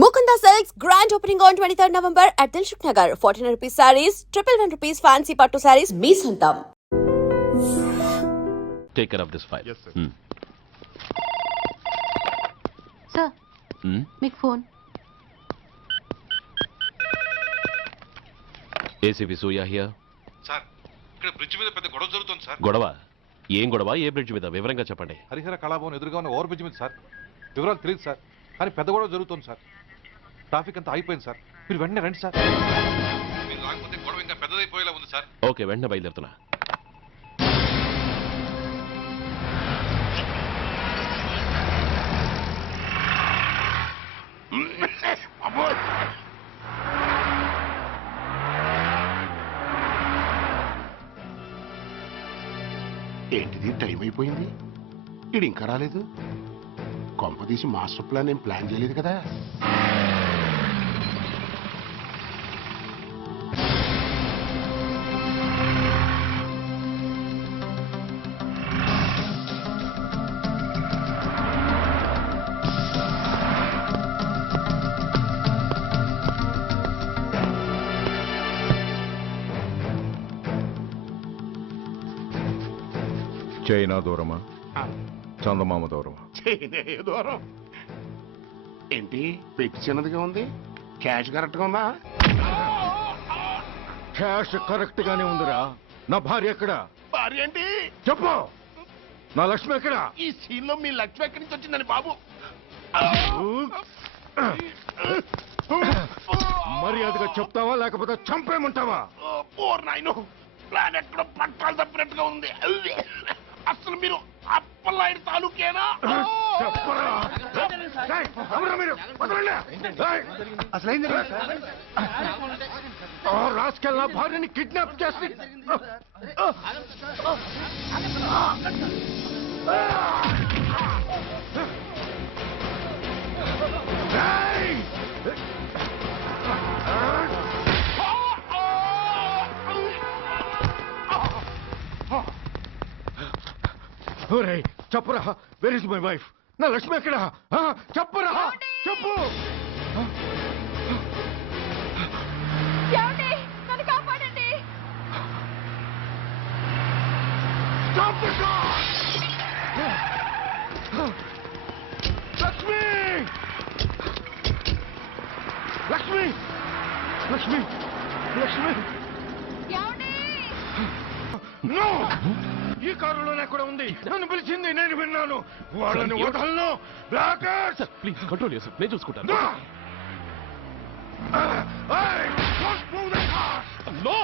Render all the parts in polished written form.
Mukunda Silks grand opening on 23rd November at Dilshuk Nagar. 1400 rupees sarees, 111 rupees fancy patto sarees. Me Santam. Take care of this file. Yes, sir. Sir, make phone. ACP Suya here. Sir ఇక్కడ bridge మీద పెద్ద గొడవ జరుగుతుంది sir. గొడవ? ఏం గొడవ? ఏ bridge మీద? వివరంగా చెప్పండి. హరిహర కళాభవన్ ఎదురుగా ఉన్న ఓవర్ బ్రిడ్జ్ మీద సార్. వివరాలు తెలియదు సార్, కానీ పెద్ద గొడవ జరుగుతుంది సార్. ట్రాఫిక్ అంతా అయిపోయింది సార్. మీరు వెంటనే రండి సార్. మీరు రాకపోతే గొడవ ఇంకా పెద్దదైపోయేలా ఉంది సార్. ఓకే, వెంటనే బయలుదేరుతున్నా. ఏంటిది టైం అయిపోయింది, ఇది ఇంకా రాలేదు. కొంపదీసి మాస్టర్ ప్లాన్ ఏం ప్లాన్ చేయలేదు కదా. చైనా దూరమా, చందమామ దూరమా? చైనా దూరం ఏంటి, పెట్టి చిన్నదిగా ఉంది, క్యాష్ కరెక్ట్ గా ఉందా? క్యాష్ కరెక్ట్ గానే ఉందిరా. నా భార్య ఎక్కడ? భార్య ఏంటి చెప్పు. నా లక్ష్మి ఎక్కడ? ఈ సీన్ లో మీ లక్ష్మి ఎక్కడి నుంచి వచ్చిందని బాబు. మర్యాదగా చెప్తావా లేకపోతే చంపేమంటావా? పోర్ నాయను, ప్లాన్ ఎక్కడో పట్టాలు తప్పినట్టుగా ఉంది. అసలు మీరు అప్పలాంటి తాలూకేనా? చెప్పరా. ఏయ్, ఎవరు మీరు? వదలండి. ఏయ్, ఆ రాస్కెల్ నా భార్యని కిడ్నాప్ చేసి ఏయ్! ఒరేయ్, చెప్పరా, వేర్ ఇస్ మై వైఫ్? నా లక్ష్మి ఎక్కడ? చెప్పరా, చెప్పు. నన్ను కాపాడండి. Stop the car! Lakshmi, Lakshmi, Lakshmi, Lakshmi. No, ఈ కారులోనే కూడా ఉంది. నన్ను పిలిచింది, నేను విన్నాను. వాళ్ళని వదలను. బ్లాకర్స్, ప్లీజ్ కంట్రోల్ చేసి నేను చూసుకుంటాను. నో,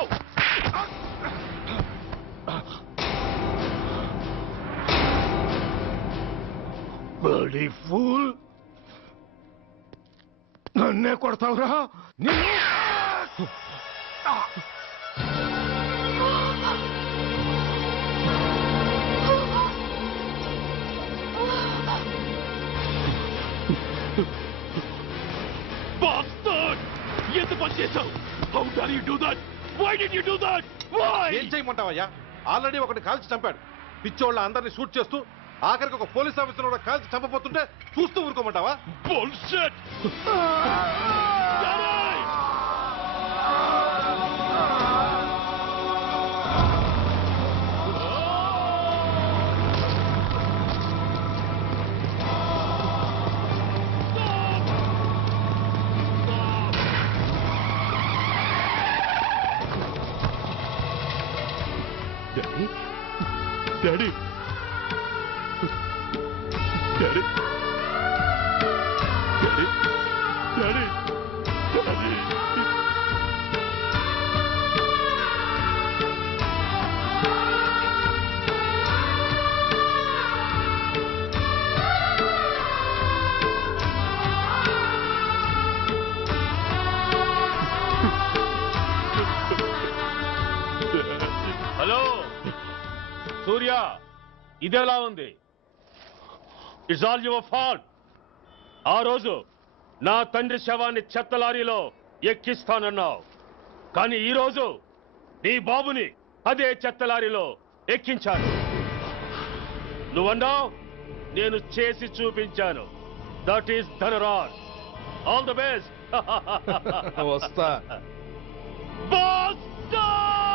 బర్డీ ఫూల్, నన్నే కొడతావురా? నిన్ను bastard! ఎంత పని చేశావు? How dare you do that? Why did you do that? Why? ఏం చేయమంటావయ్యా? ఆల్రెడీ ఒకటి కాల్చి చంపాడు. పిచ్చోళ్ళ అందరినీ షూట్ చేస్తూ ఆఖరికి ఒక పోలీస్ ఆఫీసర్ కూడా కాల్చి చంపబోతుంటే చూస్తూ ఊరుకోమంటావా? Bullshit! Daddy? Daddy? Daddy? Daddy? Daddy? Daddy? Hello Surya, ఇదెలా ఉంది? It's all your fault. ఆ రోజు నా తండ్రి శవాన్ని చెత్త లారీలో ఎక్కిస్తానన్నావు, కానీ ఈ రోజు నీ బాబుని అదే చెత్త లారీలో ఎక్కించాను. నువ్వన్నావు, నేను చేసి చూపించాను. That is Dhanraj. All the best. వస్తా. బాస్టర్స్!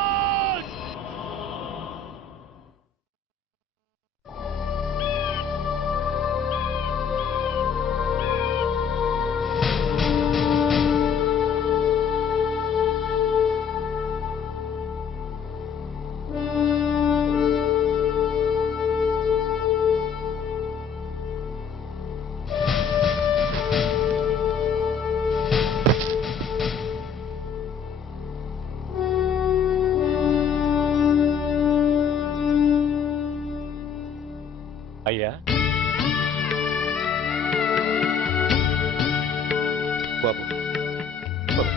అయ్యా, బాబు బాబు.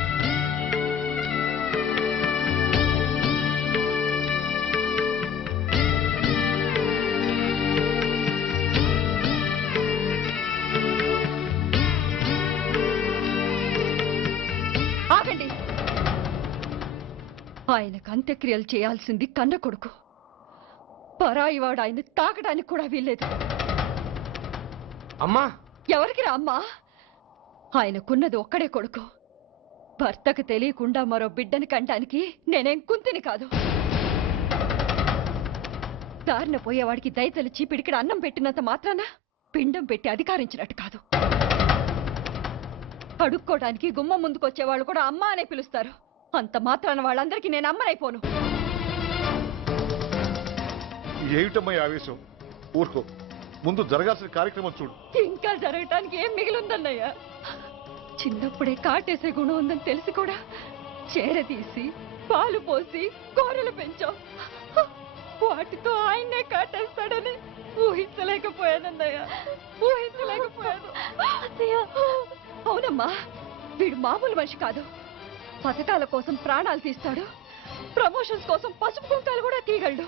ఆగండి. ఆయనకు అంత్యక్రియలు చేయాల్సింది కన్న కొడుకు. పరాయివాడు ఆయన తాకడానికి కూడా వీల్లేదు. అమ్మా, ఎవరికి రా అమ్మా? ఆయనకున్నది ఒక్కడే కొడుకు. భర్తకు తెలియకుండా మరో బిడ్డని కంటానికి నేనేం కుంతిని కాదు. దారిన పోయేవాడికి దయతలిచి పిడికిడ అన్నం పెట్టినంత మాత్రాన పిండం పెట్టి అధికారించినట్టు కాదు. అడుక్కోవడానికి గుమ్మం ముందుకొచ్చేవాళ్ళు కూడా అమ్మ అనే పిలుస్తారు. అంత మాత్రాన వాళ్ళందరికీ నేను అమ్మనైపోను. ఏమిటమ్మా ఈ ఆవేశం? ఊరుకో, ముందు జరగాల్సిన కార్యక్రమం చూడు. ఇంకా జరగటానికి ఏం మిగిలిందన్నయ్యా? చిన్నప్పుడే కాటేసే గుణం ఉందని తెలిసి కూడా చేరదీసి పాలు పోసి కూరలు పెంచాం. వాటితో ఆయన్నే కాటేస్తాడని ఊహించలేకపోయానన్నయ్య, ఊహించలేకపోయాను. అవునమ్మా, వీడు మామూలు మనిషి కాదు. పథకాల కోసం ప్రాణాలు తీస్తాడు, ప్రమోషన్స్ కోసం పసుపు కుంకాలు కూడా తీయగలడు.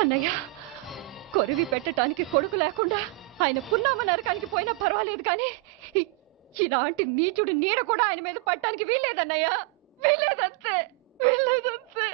అన్నయ్య, కొరివి పెట్టడానికి కొడుకు లేకుండా ఆయన పున్నామ నరకానికి పోయినా పర్వాలేదు, కానీ ఇలాంటి నీచుడు నీడ కూడా ఆయన మీద పట్టడానికి వీల్లేదన్నయ్య, వీల్లేదంతే, వీల్లేదంతే.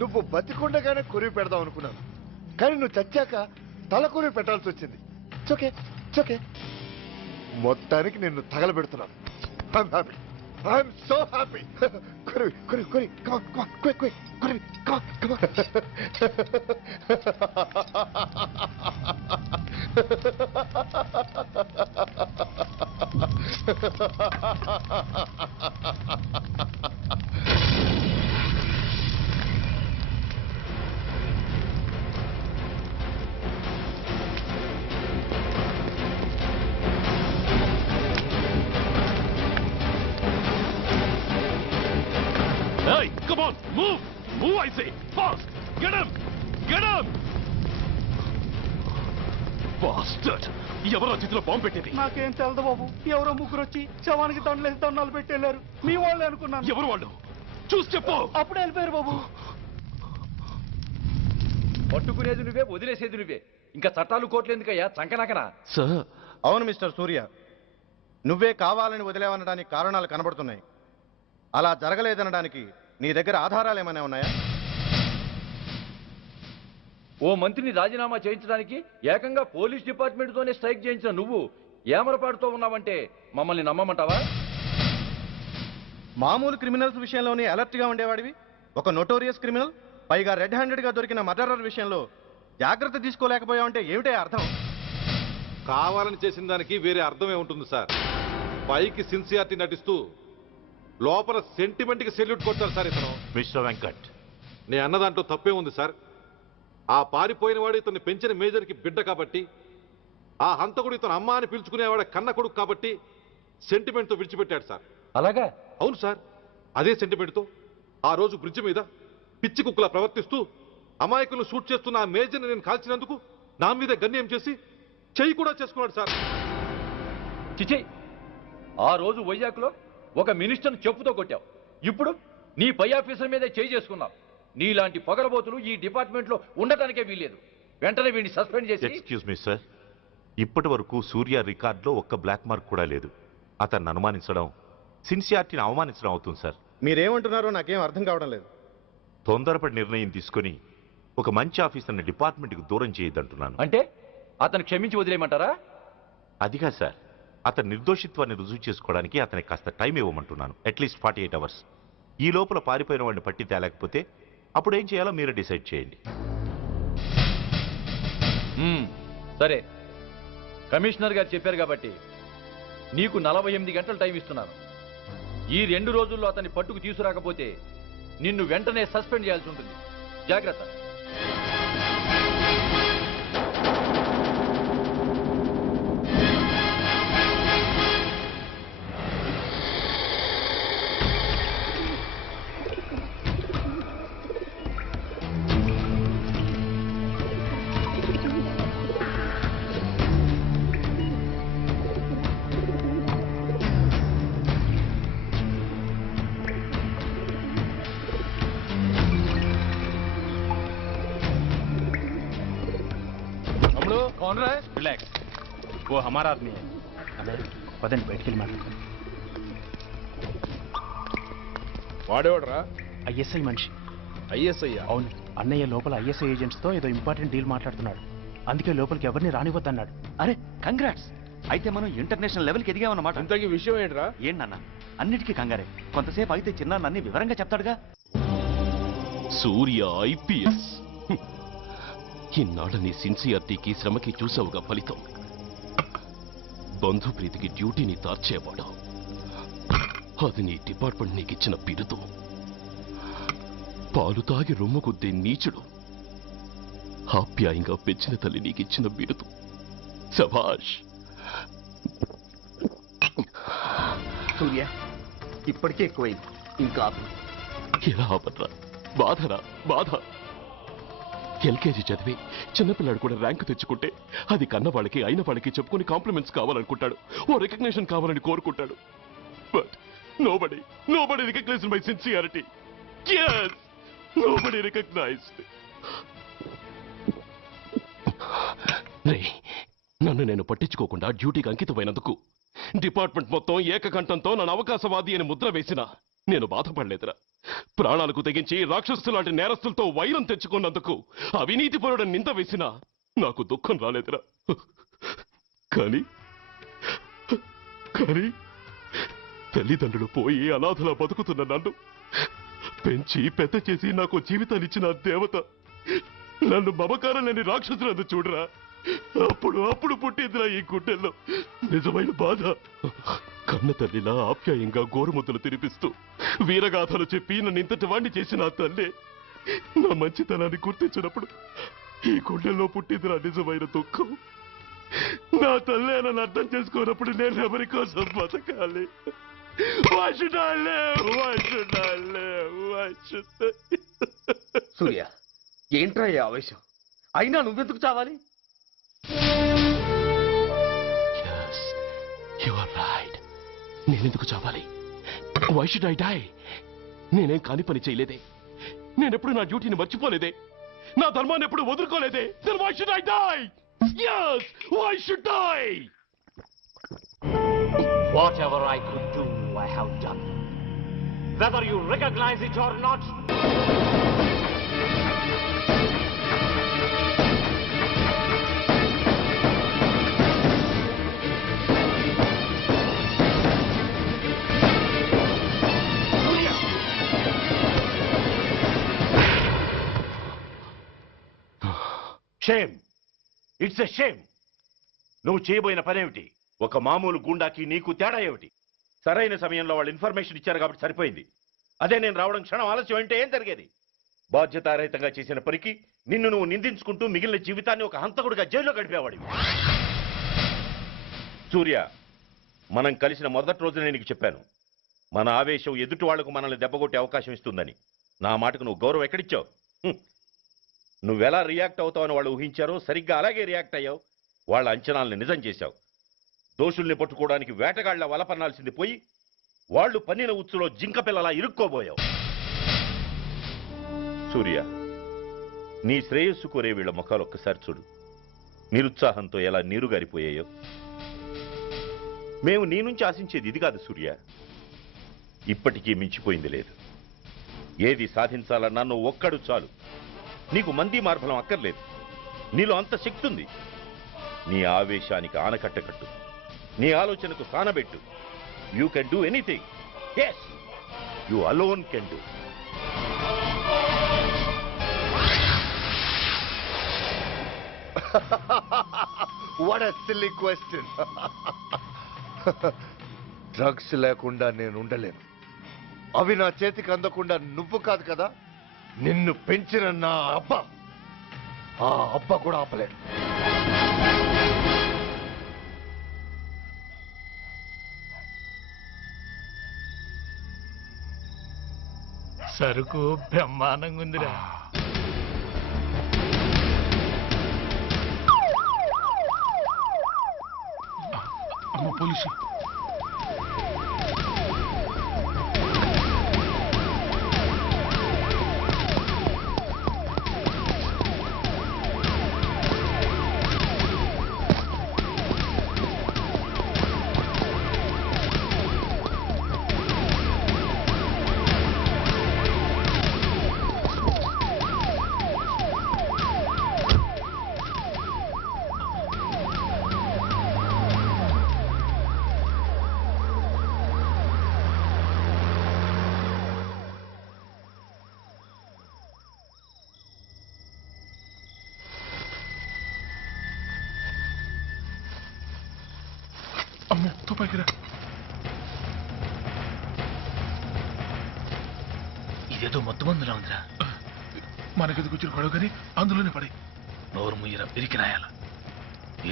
నువ్వు బతికుండగానే కొరివి పెడదాం అనుకున్నాను, కానీ నువ్వు చచ్చాక తల కొరివి పెట్టాల్సి వచ్చింది. చోకే చోకే, మొత్తానికి నిన్ను తగలబెడుతున్నాను. I'm so happy. కొరివి కొరివి కొరివి, కమాన్ కమాన్, క్విక్ క్విక్, కొరివి, come on come on. Come on, move! Move, I say! Fast! Get him! Get him! Bastard! ఎవరో చేతిలో బాంబు పెట్టింది? నాకేం తెలదు బాబు. ఎవరో ముగ్గురు వచ్చి శవానికి దండలేసి దండాలు పెట్టేళ్లారు. మీ వాళ్ళే అనుకున్నాను. ఎవరు వాళ్ళు? చూసి చెప్పు. అప్పుడే వెళ్ళిపోయారు బాబు. పట్టుకునేది నువ్వే, వదిలేసేది నువ్వే. ఇంకా చట్టాలు కోట్లు ఎందుకయ్యా చంకనాకనా? సార్, అవును మిస్టర్ సూర్య, నువ్వే కావాలని వదిలేవనడానికి కారణాలు కనబడుతున్నాయి. అలా జరగలేదనడానికి నీ దగ్గర ఆధారాలు ఏమైనా ఉన్నాయా? ఓ మంత్రిని రాజీనామా చేయించడానికి ఏకంగా పోలీస్ డిపార్ట్మెంట్తోనే స్ట్రైక్ చేయించిన నువ్వు ఏమరపాటుతో ఉన్నావంటే మమ్మల్ని నమ్మమంటావా? మామూలు క్రిమినల్స్ విషయంలోనే అలర్ట్గా ఉండేవాడివి, ఒక నోటోరియస్ క్రిమినల్, పైగా రెడ్ హ్యాండెడ్గా దొరికిన మర్డరర్ విషయంలో జాగ్రత్త తీసుకోలేకపోయావంటే ఏమిటే అర్థం? కావాలని చేసిన దానికి వేరే అర్థమే ఉంటుంది సార్. పైకి సిన్సియారిటీ నటిస్తూ లోపల సెంటిమెంట్కి సెల్యూట్ కొడతారు సార్ ఇతను. మిస్టర్ వెంకట్, నేను అన్న దాంట్లో తప్పే ఉంది సార్. ఆ పారిపోయిన వాడు ఇతన్ని పెంచిన మేజర్కి బిడ్డ కాబట్టి, ఆ హంతకుడు ఇతను అమ్మ అని పిలుచుకునేవాడు కన్న కొడుకు కాబట్టి సెంటిమెంట్తో విడిచిపెట్టాడు సార్. అలాగా? అవును సార్, అదే సెంటిమెంట్తో ఆ రోజు బ్రిడ్జ్ మీద పిచ్చి కుక్కలా ప్రవర్తిస్తూ అమాయకులను షూట్ చేస్తున్న ఆ మేజర్ని నేను కాల్చినందుకు నా మీద గన్యం చేసి చెయ్యి కూడా చేసుకున్నాడు సార్. చిచి, ఆ రోజు వైజాగ్లో ఒక మినిస్టర్ని చెప్పుతో కొట్టావు. ఇప్పుడు నీ పై ఆఫీసర్ మీదే చేయి చేసుకున్నావు. నీలాంటి పొగరబోతులు ఈ డిపార్ట్మెంట్లో ఉండటానికే వీల్లేదు. వెంటనే వీడిని సస్పెండ్ చేసి. ఎక్స్క్యూజ్ మీ సార్, ఇప్పటి వరకు సూర్య రికార్డులో ఒక్క బ్లాక్ మార్క్ కూడా లేదు. అతన్ని అనుమానించడం సిన్సియారిటీని అవమానించడం అవుతుంది సార్. మీరేమంటున్నారో నాకేం అర్థం కావడం లేదు. తొందరపడి నిర్ణయం తీసుకొని ఒక మంచి ఆఫీసర్ని డిపార్ట్మెంట్కి దూరం చేయొద్దంటున్నాను. అంటే అతను క్షమించి వదిలేయమంటారా? అదిగా సార్, అతని నిర్దోషిత్వాన్ని రుజువు చేసుకోవడానికి అతనికి కాస్త టైం ఇవ్వమంటున్నాను. At least 48 hours. ఈ లోపల పారిపోయిన వాడిని పట్టి తేలేకపోతే అప్పుడు ఏం చేయాలో మీరే డిసైడ్ చేయండి. సరే, కమిషనర్ గారు చెప్పారు కాబట్టి నీకు 48 గంటలు టైం ఇస్తున్నాను. ఈ 2 రోజుల్లో అతన్ని పట్టుకు తీసుకురాకపోతే నిన్ను వెంటనే సస్పెండ్ చేయాల్సి ఉంటుంది. జాగ్రత్త. कौन रहा है? रिलैक्स, वो हमारा आदमी है. పదండి బయటికి వెళ్ళి మాట్లాడుతాం. వాడేవాడరా? ఐఎస్ఐ మనిషి. ఐఎస్ఐ? అవును, అన్నయ్య లోపల ఐఎస్ఐ ఏజెంట్స్ తో ఏదో ఇంపార్టెంట్ డీల్ మాట్లాడుతున్నాడు. అందుకే లోపలికి ఎవరిని రానివ్వద్దన్నాడు. అరే కంగ్రాట్స్, అయితే మనం ఇంటర్నేషనల్ లెవెల్కి ఎదిగామన్నమాట. ఇంతకీ విషయం ఏంట్రా? ఏంటన్నా అన్నిటికీ కంగారే. కొంతసేపు అయితే చిన్న అన్ని వివరంగా చెప్తాడుగా. సూర్య ఐపీఎస్. ఇన్నాళ్ళ నీ సిన్సియారిటీకి శ్రమకి చూసావుగా ఫలితం. బంధుప్రీతికి డ్యూటీని తార్చేవాడు. అది నీ డిపార్ట్మెంట్ నీకిచ్చిన బిరుదు. పాలు తాగి రొమ్ము కొద్దే నీచుడు ఆప్యాయంగా పెంచిన తల్లి నీకిచ్చిన బిరుదు. శభాష్. సూర్య, ఇప్పటికే ఎక్కువైంది, ఇంకా ఎలా ఆపట్రా? బాధరా బాధ. ఎల్కేజీ చదివి చిన్నపిల్లాడు కూడా ర్యాంకు తెచ్చుకుంటే అది కన్న వాళ్ళకి అయిన వాళ్ళకి చెప్పుకుని కాంప్లిమెంట్స్ కావాలనుకుంటాడు, ఓ రికగ్నిషన్ కావాలని కోరుకుంటాడు. But nobody recognized my sincerity. yes, nobody recognized. నన్ను నేను పట్టించుకోకుండా డ్యూటీకి అంకితమైనందుకు డిపార్ట్మెంట్ మొత్తం ఏకకంఠంతో నన్ను అవకాశవాది అని ముద్ర వేసినా నేను బాధపడలేదురా. ప్రాణాలకు తెగించి రాక్షసు లాంటి నేరస్తులతో వైరం తెచ్చుకున్నందుకు అవినీతిపరుడని నింద వేసినా నాకు దుఃఖం రాలేదురా. కానీ తల్లిదండ్రులు పోయి అనాథలా బతుకుతున్న నన్ను పెంచి పెద్ద చేసి నాకు జీవితాన్నిచ్చిన దేవత నన్ను మమకారం లేని రాక్షసులందు చూడరా. అప్పుడు పుట్టిందిరా ఈ గుండెల్లో నిజమైన బాధ. కన్న తల్లిలా ఆప్యాయంగా గోరుముద్దలు తినిపిస్తూ వీరగాథలు చెప్పి నన్ను ఇంతటి వాణ్ణి చేసిన ఆ తల్లే నా మంచితనాన్ని గుర్తించినప్పుడు ఈ గుండెల్లో పుట్టిందిరా నిజమైన దుఃఖం. నా తల్లే నన్ను అర్థం చేసుకోనప్పుడు నేను ఎవరి కోసం బతకాలి? Why should I live? Why should I live? Why should I? సూర్య ఏంట్రా ఈ ఆవేశం? అయినా నువ్వెందుకు చావాలి? Yes, you are right. నేనెందుకు చావాలి? Why should I die? నేనేం కాని పని చేయలేదే. నేనెప్పుడు నా డ్యూటీని మర్చిపోలేదే. నా ధర్మాన్ని ఎప్పుడు వదులుకోలేదే. Then why should I die? Yes, why should I? Whatever I could do, I have done. Whether you recognize it or not. Shame, it's a shame. నువ్వు చేయబోయిన పనేమిటి? ఒక మామూలు గుండాకి నీకు తేడా ఏమిటి? సరైన సమయంలో వాళ్ళు ఇన్ఫర్మేషన్ ఇచ్చారు కాబట్టి సరిపోయింది. అదే నేను రావడం క్షణం ఆలస్యం అంటే ఏం జరిగేది? బాధ్యతారహితంగా చేసిన పనికి నిన్ను నువ్వు నిందించుకుంటూ మిగిలిన జీవితాన్ని ఒక హంతకుడిగా జైల్లో గడిపేవాడివి. సూర్య, మనం కలిసిన మొదటి రోజునే నీకు చెప్పాను, మన ఆవేశం ఎదుటి వాళ్లకు మనల్ని దెబ్బకొట్టే అవకాశం ఇస్తుందని. నా మాటకు నువ్వు గౌరవం ఎక్కడిచ్చావు? నువ్వెలా రియాక్ట్ అవుతావని వాళ్ళు ఊహించారో సరిగ్గా అలాగే రియాక్ట్ అయ్యావు. వాళ్ళ అంచనాల్ని నిజం చేశావు. దోషుల్ని పట్టుకోవడానికి వేటగాళ్ల వలపన్నాల్సింది పోయి వాళ్ళు పన్నిన ఉచ్చులో జింక పిల్లలా ఇరుక్కోబోయావు. సూర్య, నీ శ్రేయస్సు కోరే వీళ్ళ ముఖాలు ఒక్కసారి చూడు. నిరుత్సాహంతో ఎలా నీరుగారిపోయాయో. మేము నీ నుంచి ఆశించేది ఇది కాదు సూర్య. ఇప్పటికీ మించిపోయింది లేదు. ఏది సాధించాలన్నా నువ్వు ఒక్కడు చాలు. నీకు మంది మార్బలం అక్కర్లేదు. నీలో అంత శక్తి ఉంది. నీ ఆవేశానికి ఆనకట్ట కట్టు. నీ ఆలోచనకు సానబెట్టు. You can do anything. Yes, you alone can do. What a silly question. Drugs లేకుండా నేను ఉండలేను. అవి నా చేతికి అందకుండా నువ్వు కాదు కదా, నిన్ను పెంచిన నా అబ్బ, ఆ అబ్బ కూడా ఆపలేడు. సరుకు బ్రహ్మాండంగా ఉందిరా. అమ్మ పోలీసు. అమ్మో, తుపాకిరా. ఇదేదో మొత్తం మందులా ఉందిరా. మనకెందుకు వచ్చిన గొడవ కానీ అందులోనే పడి. నోరు ముయ్యరా పిరికినాయాల.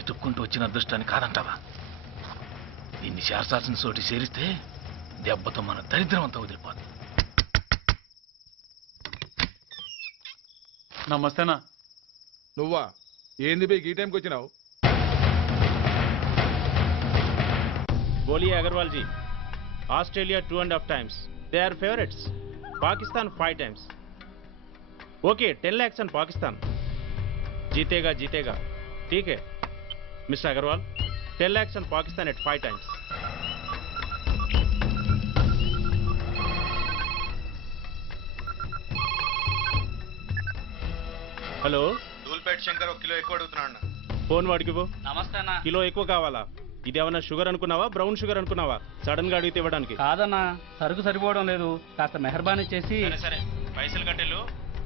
ఎతుక్కుంటూ వచ్చిన అదృష్టాన్ని కాదంటావా? దీన్ని శాస్త్రాసిన చోటి చేరిస్తే దెబ్బతో మన దరిద్రం అంతా వదిలిపోదు. నమస్తేనా. నువ్వా? ఏంది బే ఈ టైంకి వచ్చినావు? बोलिए Agarwal ji. Australia 2.5 times. They are favorites. Pakistan 5 times. Okay, 10 lakhs on Pakistan. जीतेगा जीतेगा. ठीक है mister Agarwal. 10 lakhs on Pakistan at 5 times. Hello, Dhoolpet Shankar ఒక కిలో ఎక్కువ అడుగుతున్నాడు. ఫోన్ వాడికి పో. నమస్తే అన్న. కిలో ఎక్కువ కావాలా? ఇదేమన్నా షుగర్ అనుకున్నావా, బ్రౌన్ షుగర్ అనుకున్నావా? సడన్ గా అడిగితే ఇవ్వడానికి కాదన్నా, సరుకు సరిపోవడం లేదు. కాస్త మెహర్బానీ చేసి. సరే పైసలు కట్టెలు,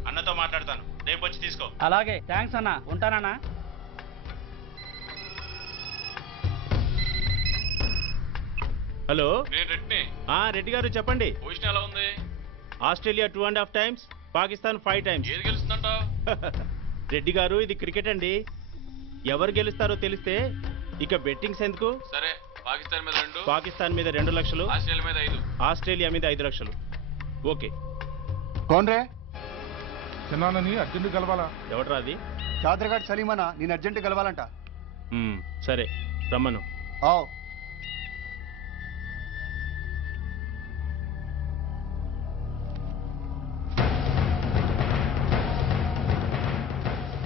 అన్నతో మాట్లాడతాను, రేపు వచ్చి తీసుకో. అలాగే, థ్యాంక్స్ అన్న. ఉంటానన్నా. హలో, నేను రెడ్డిని. రెడ్డి గారు చెప్పండి. పొజిషన్ ఎలా ఉంది? Australia 2.5 times, Pakistan 5 times. ఏది గెలుస్తుందంటావు? రెడ్డి గారు, ఇది క్రికెట్ అండి. ఎవరు గెలుస్తారో తెలిస్తే ఇక బెట్టింగ్స్ ఎందుకు? సరే, పాకిస్తాన్ మీద 2 లక్షలు, ఆస్ట్రేలియా మీద 5 లక్షలు. ఓకే. కోన్రే చిన్నానని అర్జెంట్ కలవాలా? ఎవట్రా అది? చాదరగాడ్ సలీమనా నేను అర్జెంట్ కలవాలంట. సరే రమ్మను.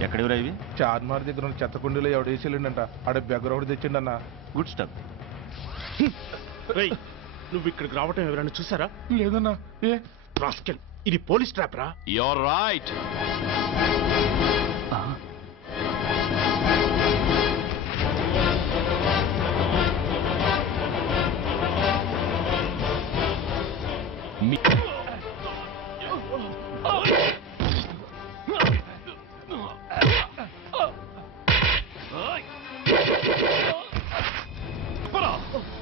ఎక్కడివరా ఇవి? చార్మార్ దగ్గర ఉన్న చెత్త కుండీలో ఎవడు వేసేళ్ళంట. ఆడ బెగ్గరొకటి తెచ్చిండన్నా. Good stuff. నువ్వు ఇక్కడికి రావటం ఎవరైనా చూసారా? లేదన్నా. ఏ రాస్కెల్, ఇది పోలీస్ ట్రాప్ రా. You're right.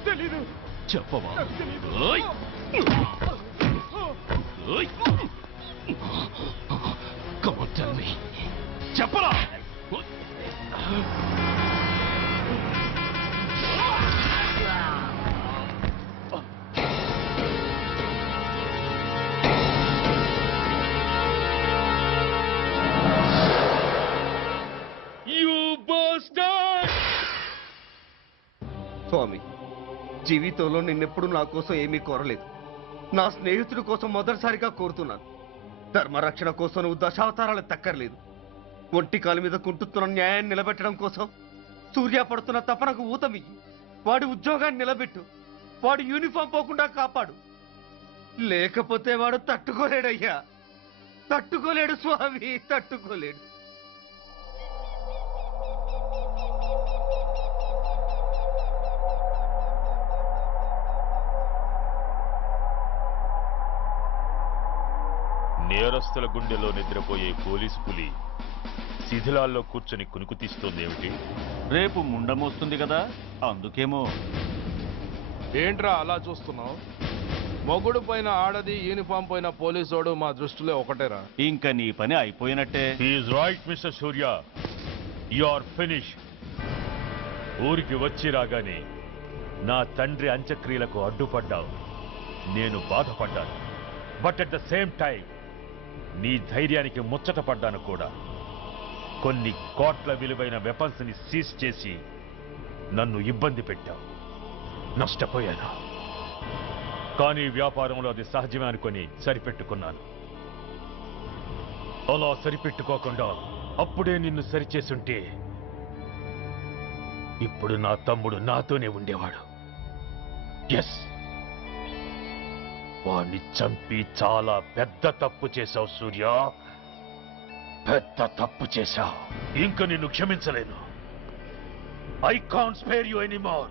తెలీదు. చెప్పవా? Come on, tell me. చెప్పరా? You bastard! స్వామి, జీవితంలో నిన్నెప్పుడు నా కోసం ఏమీ కోరలేదు. నా స్నేహితుడి కోసం మొదటిసారిగా కోరుతున్నాను. ధర్మరక్షణ కోసం నువ్వు దశావతారాలు తక్కర్లేదు. ఒంటి కాలు మీద కుంటుతున్న న్యాయాన్ని నిలబెట్టడం కోసం సూర్య పడుతున్న తపనకు ఊతమియ్యి. వాడి ఉద్యోగాన్ని నిలబెట్టు. వాడు యూనిఫామ్ పోకుండా కాపాడు. లేకపోతే వాడు తట్టుకోలేడయ్యా. తట్టుకోలేడు స్వామి, తట్టుకోలేడు. నేరస్తుల గుండెలో నిద్రపోయే పోలీసు పులి శిథిలాల్లో కూర్చొని కునుకు తీస్తోందేమిటి? రేపు ముండమొస్తుంది కదా, అందుకేమో. ఏంట్రా అలా చూస్తున్నావు? మొగుడు పైన ఆడది, యూనిఫామ్ పైన పోలీసోడు మా దృష్టిలో ఒకటేరా. ఇంకా నీ పని అయిపోయినట్టే. Is right mister Surya, you are finish. ఊరికి వచ్చి రాగానే నా తండ్రి అంత్యక్రియలకు అడ్డుపడ్డావు. నేను బాధపడ్డాను. But at the same time నీ ధైర్యానికి ముచ్చట పడ్డాను కూడా. కొన్ని కోట్ల విలువైన వెపన్స్ ని సీజ్ చేసి నన్ను ఇబ్బంది పెట్టావు. నష్టపోయాను. కానీ వ్యాపారంలో అది సహజమే అనుకొని సరిపెట్టుకున్నాను. అలా సరిపెట్టుకోకుండా అప్పుడే నిన్ను సరిచేసుంటే ఇప్పుడు నా తమ్ముడు నాతోనే ఉండేవాడు. ఎస్, వాణ్ణి చంపి చాలా పెద్ద తప్పు చేశావు సూర్య. పెద్ద తప్పు చేశావు. ఇంక నిన్ను క్షమించలేను. I can't spare you anymore.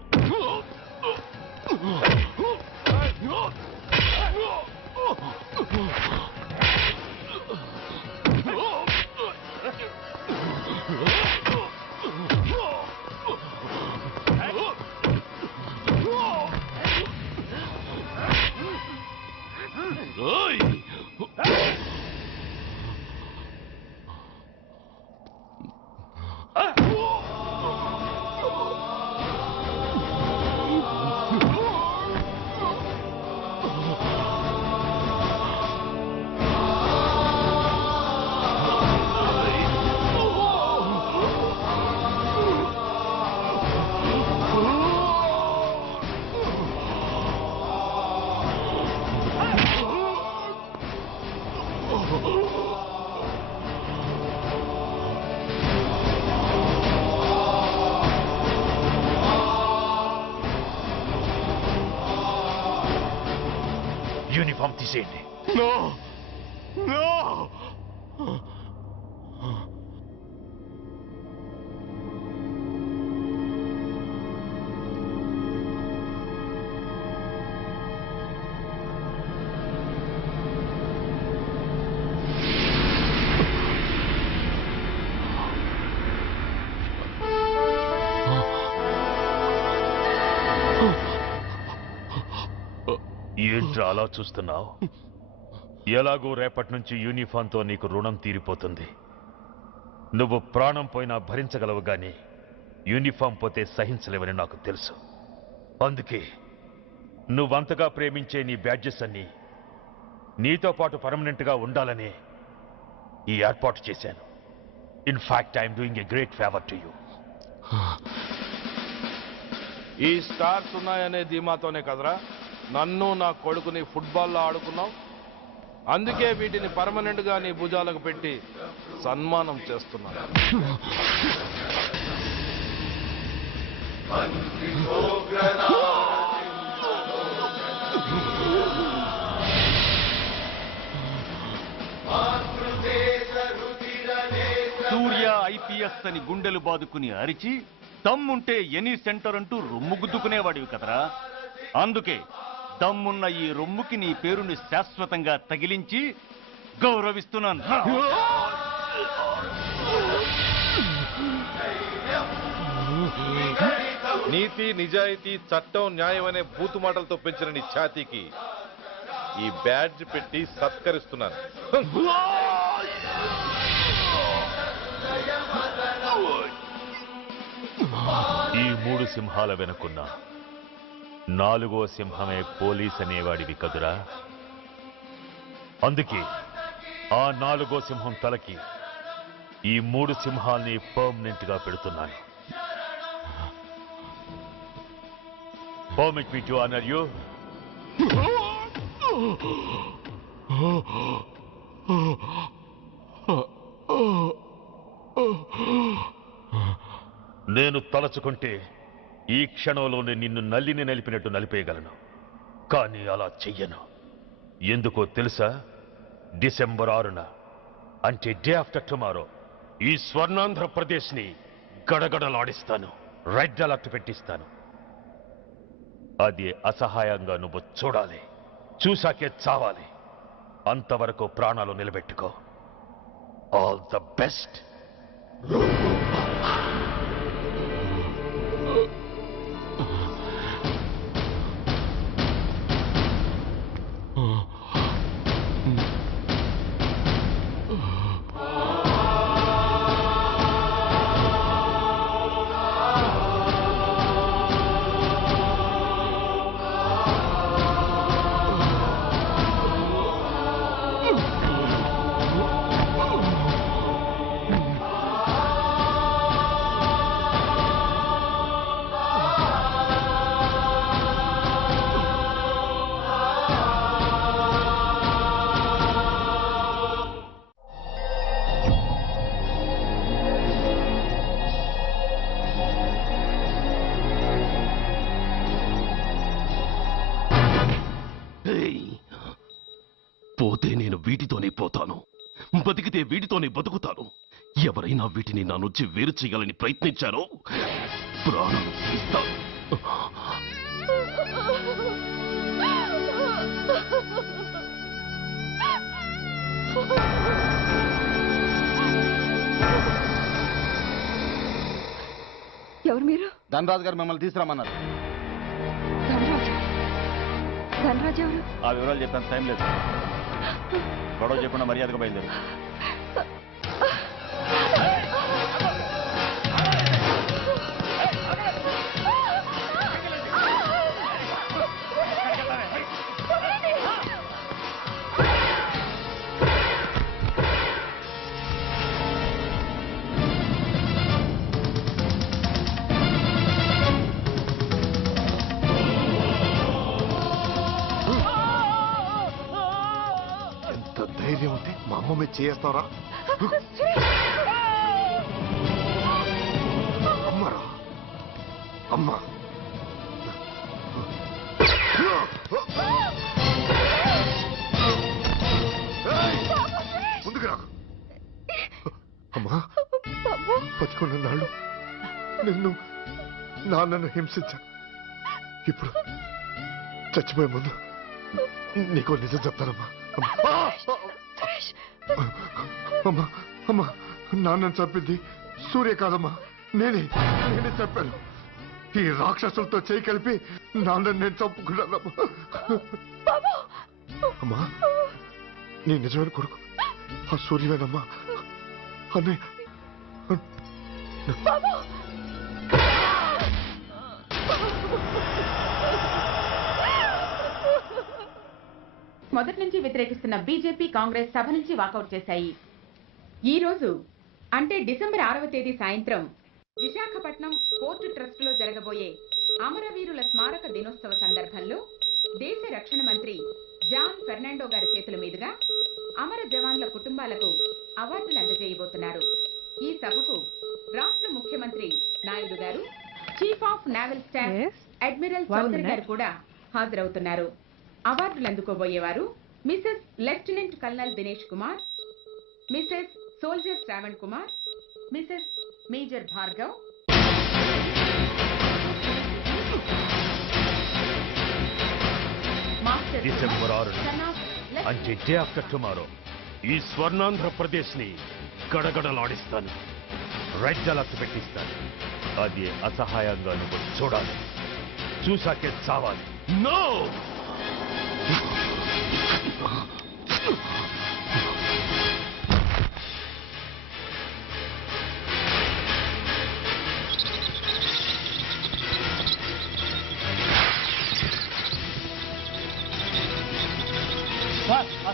Uniform తీసేయండి. ఏంట్రా అలా చూస్తున్నావు? ఎలాగో రేపటి నుంచి యూనిఫామ్తో నీకు రుణం తీరిపోతుంది. నువ్వు ప్రాణం పోయినా భరించగలవు గాని యూనిఫామ్ పోతే సహించలేవని నాకు తెలుసు. అందుకే నువ్వంతగా ప్రేమించే నీ బ్యాడ్జెస్ అన్ని నీతో పాటు పర్మనెంట్గా ఉండాలని ఈ ఏర్పాటు చేశాను. In fact I'm doing a great favour to you. ఈ స్టార్స్ ఉన్నాయనే ధీమాతోనే కదరా నన్ను నా కొడుకుని ఫుట్బాల్లో ఆడుకున్నావు. అందుకే వీటిని పర్మనెంట్ గా నీ భుజాలకు పెట్టి సన్మానం చేస్తున్నాను. సూర్య ఐపీఎస్ అని గుండెలు బాదుకుని అరిచి దమ్ముంటే ఎనీ సెంటర్ అంటూ రొమ్ము గుద్దుకునేవాడివి కదరా. అందుకే దమ్మున్న ఈ రొమ్ముకి నీ పేరుని శాశ్వతంగా తగిలించి గౌరవిస్తున్నాను. నీతి, నిజాయితీ, చట్టం, న్యాయం అనే బూతు మాటలతో పెంచిన నీ ఛాతీకి ఈ బ్యాడ్జ్ పెట్టి సత్కరిస్తున్నాను. ఈ 3 సింహాల వెనుకున్న 4వ సింహమే పోలీస్ అనేవాడివి కదురా. అందుకే ఆ 4వ సింహం తలకి ఈ 3 సింహాల్ని పర్మనెంట్ గా పెడుతున్నాను. Permit me to honor you. నేను తలచుకుంటే ఈ క్షణంలోనే నిన్ను నల్లిని నలిపినట్టు నలిపేయగలను. కానీ అలా చెయ్యను. ఎందుకో తెలుసా? డిసెంబర్ 6న అంటే డే ఆఫ్టర్ టుమారో ఈ స్వర్ణాంధ్రప్రదేశ్ని గడగడలాడిస్తాను. రెడ్ అలర్ట్ పెట్టిస్తాను. అది అసహాయంగా నువ్వు చూడాలి. చూశాకే చావాలి. అంతవరకు ప్రాణాలు నిలబెట్టుకో. All the best. పోతే నేను వీటితోనే పోతాను, బతికితే వీటితోనే బతుకుతాను. ఎవరైనా వీటిని నా నుంచి వేరు చేయాలని ప్రయత్నించారో ప్రాణాలు తీస్తాను. ఎవరు మీరు? ధనరాజు గారు మిమ్మల్ని తీసుకురామన్నారు. ధనరాజు ఎవరు? ఆ వివరాలు చెప్పాను, టైం లేదు. గొడవ చెప్పకుండా మర్యాదగా బయలుదేరు. ధైర్యం ఉంటే మా అమ్మ మీద చేస్తారా? అమ్మరా అమ్మ ముందుకు రాకు. అమ్మా బతికున్న నాళ్ళు నాన్నను హింసించా. ఇప్పుడు చచ్చిపోయే ముందు నీకో నిజం చెప్తానమ్మా. అమ్మా అమ్మా నాన్నను చంపింది సూర్య కాదమ్మా, నేనే చెప్పాను. ఈ రాక్షసులతో చేయి కలిపి నాన్నని నేను చంపుకున్నానమ్మా. అమ్మా నీ నిజమైన కొడుకు ఆ సూర్యవేనమ్మా. అన్నయ్య మొదటి నుంచి వ్యతిరేకిస్తున్న బీజేపీ, కాంగ్రెస్ సభ నుంచి వాకౌట్ చేశాయి. ఈ రోజు అంటే డిసెంబర్ 6వ తేదీ సాయంత్రం విశాఖపట్నం పోర్టు ట్రస్ట్ లో జరగబోయే అమరవీరుల స్మారక దినోత్సవ సందర్భంలో దేశ రక్షణ మంత్రి జాన్ ఫెర్నాండో గారి చేతుల మీదుగా అమర జవాన్ల కుటుంబాలకు అవార్డులు అందజేయబోతున్నారు. ఈ సభకు రాష్ట్ర ముఖ్యమంత్రి నాయుడు గారు, chief of naval staff admiral Chowdary గారు కూడా హాజరవుతున్నారు. అవార్డులు అందుకోబోయేవారు Mrs lieutenant colonel Dinesh Kumar, Mrs soldier Shravan Kumar, Mrs major Bhargav, December 6 అంటే డే ఆఫ్టర్ టుమారో ఈ స్వర్ణాంధ్రప్రదేశ్ ని గడగడలాడిస్తాను. రెడ్ అలర్ట్ పెట్టిస్తాను. అది అసహాయంగా నువ్వు చూడాలి. చూసాకే చావాలి. నో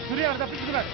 సూర్య తప్పించుకున్నాడు.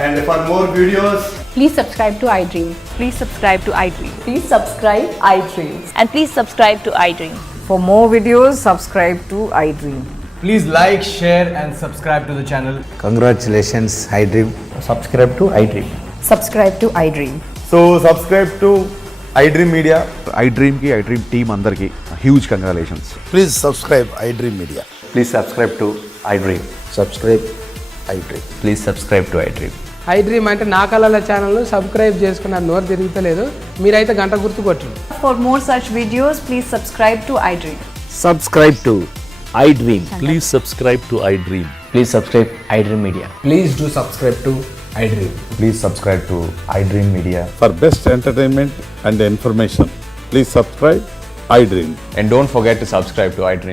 And for more videos, please subscribe to iDream. Please subscribe to iDream. Please subscribe iDream. And please subscribe to iDream. For more videos, subscribe to iDream. please like, share and subscribe to the channel. Congratulations, iDream. Subscribe to iDream. Subscribe to iDream. So subscribe to iDream Media. iDream ki iDream team andarki huge congratulations. Please subscribe iDream Media. Please subscribe to iDream. Subscribe iDream. Please subscribe to iDream. I dream అంటే నా కళల ఛానల్ను subscribe చేసుకున్న నోరు తిరుగుతలేదు. మీరైతే గంట గుర్తు కొట్టండి. For more such videos, please subscribe to iDream. Subscribe to iDream. Please subscribe to iDream. Please subscribe iDream Media. Please do subscribe to iDream. Please subscribe to iDream Media. For best entertainment and information, please subscribe iDream. And don't forget to subscribe to iDream.